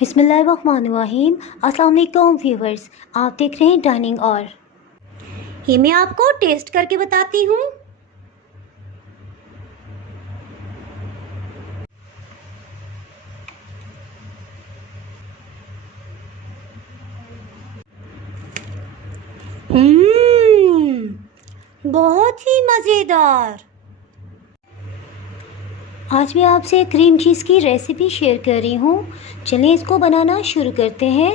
बिस्मिल्लाहिर्रहमानिर्रहीम। अस्सलाम वालेकुम व्यूवर्स, आप देख रहे हैं डाइनिंग और ये मैं आपको टेस्ट करके बताती हूँ। बहुत ही मज़ेदार। आज मैं आपसे क्रीम चीज़ की रेसिपी शेयर कर रही हूँ। चलिए इसको बनाना शुरू करते हैं।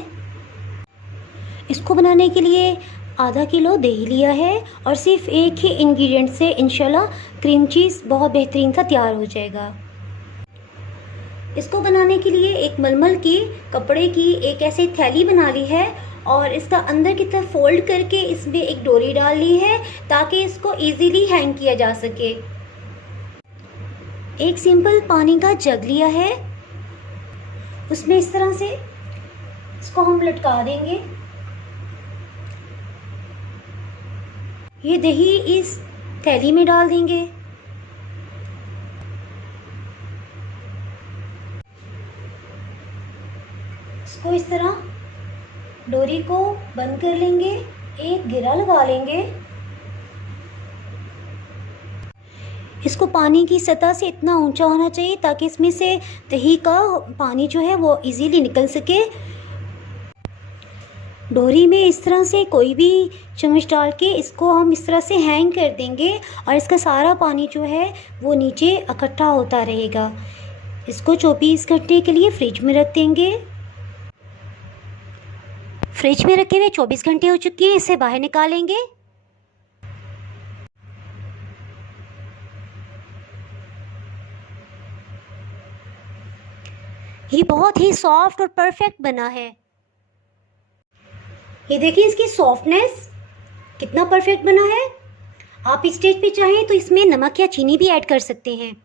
इसको बनाने के लिए आधा किलो दही लिया है और सिर्फ एक ही इंग्रेडिएंट से इंशाल्लाह क्रीम चीज़ बहुत बेहतरीन सा तैयार हो जाएगा। इसको बनाने के लिए एक मलमल की कपड़े की एक ऐसी थैली बना ली है और इसका अंदर की तरफ फोल्ड करके इसमें एक डोरी डाल ली है ताकि इसको इजीली हैंग किया जा सके। एक सिंपल पानी का जग लिया है, उसमें इस तरह से इसको हम लटका देंगे। ये दही इस थैली में डाल देंगे। इसको इस तरह डोरी को बंद कर लेंगे, एक घेरा लगा लेंगे। इसको पानी की सतह से इतना ऊंचा होना चाहिए ताकि इसमें से दही का पानी जो है वो इजीली निकल सके। डोरी में इस तरह से कोई भी चम्मच डाल के इसको हम इस तरह से हैंग कर देंगे और इसका सारा पानी जो है वो नीचे इकट्ठा होता रहेगा। इसको 24 घंटे के लिए फ्रिज में रख देंगे। फ्रिज में रखे हुए 24 घंटे हो चुके हैं, इसे बाहर निकालेंगे। ये बहुत ही सॉफ्ट और परफेक्ट बना है। ये देखिए इसकी सॉफ्टनेस कितना परफेक्ट बना है। आप इस स्टेज पे चाहें तो इसमें नमक या चीनी भी ऐड कर सकते हैं,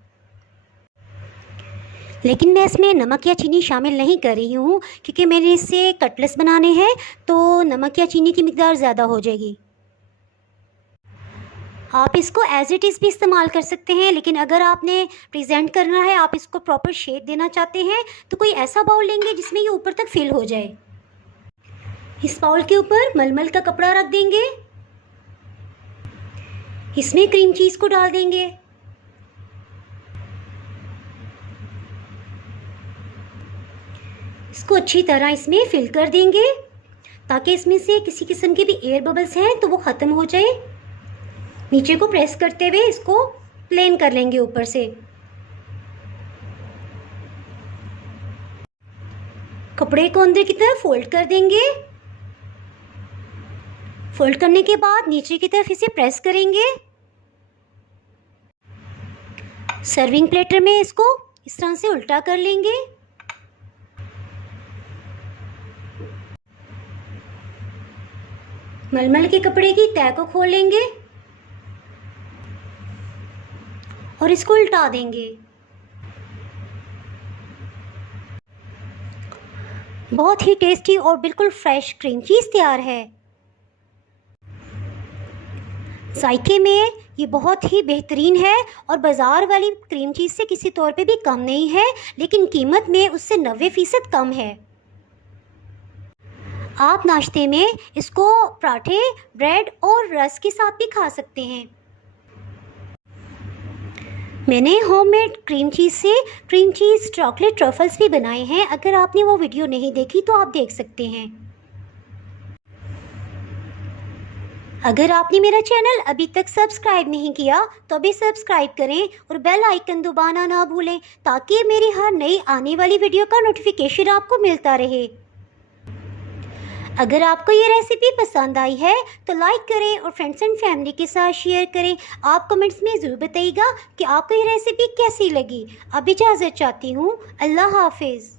लेकिन मैं इसमें नमक या चीनी शामिल नहीं कर रही हूँ क्योंकि मैंने इससे कटलेट्स बनाने हैं तो नमक या चीनी की मिकदार ज़्यादा हो जाएगी। आप इसको एज इट इज़ भी इस्तेमाल कर सकते हैं, लेकिन अगर आपने प्रेजेंट करना है, आप इसको प्रॉपर शेप देना चाहते हैं तो कोई ऐसा बाउल लेंगे जिसमें ये ऊपर तक फिल हो जाए। इस बाउल के ऊपर मलमल का कपड़ा रख देंगे, इसमें क्रीम चीज़ को डाल देंगे। इसको अच्छी तरह इसमें फिल कर देंगे ताकि इसमें से किसी किस्म के भी एयर बबल्स हैं तो वो ख़त्म हो जाए। नीचे को प्रेस करते हुए इसको प्लेन कर लेंगे ऊपर से। कपड़े को अंदर की तरफ फोल्ड कर देंगे। फोल्ड करने के बाद नीचे की तरफ इसे प्रेस करेंगे। सर्विंग प्लेटर में इसको इस तरह से उल्टा कर लेंगे। मलमल के कपड़े की तह को खोल लेंगे और इसको उल्टा देंगे। बहुत ही टेस्टी और बिल्कुल फ्रेश क्रीम चीज़ तैयार है। जायके में ये बहुत ही बेहतरीन है और बाज़ार वाली क्रीम चीज़ से किसी तौर पे भी कम नहीं है, लेकिन कीमत में उससे 90% कम है। आप नाश्ते में इसको पराठे, ब्रेड और रस के साथ भी खा सकते हैं। मैंने होममेड क्रीम चीज़ से क्रीम चीज़ चॉकलेट ट्रफल्स भी बनाए हैं। अगर आपने वो वीडियो नहीं देखी तो आप देख सकते हैं। अगर आपने मेरा चैनल अभी तक सब्सक्राइब नहीं किया तो अभी सब्सक्राइब करें और बेल आइकन दबाना ना भूलें ताकि मेरी हर नई आने वाली वीडियो का नोटिफिकेशन आपको मिलता रहे। अगर आपको ये रेसिपी पसंद आई है तो लाइक करें और फ्रेंड्स एंड फैमिली के साथ शेयर करें। आप कमेंट्स में ज़रूर बताइएगा कि आपको ये रेसिपी कैसी लगी। अब इजाज़त चाहती हूँ। अल्लाह हाफिज़।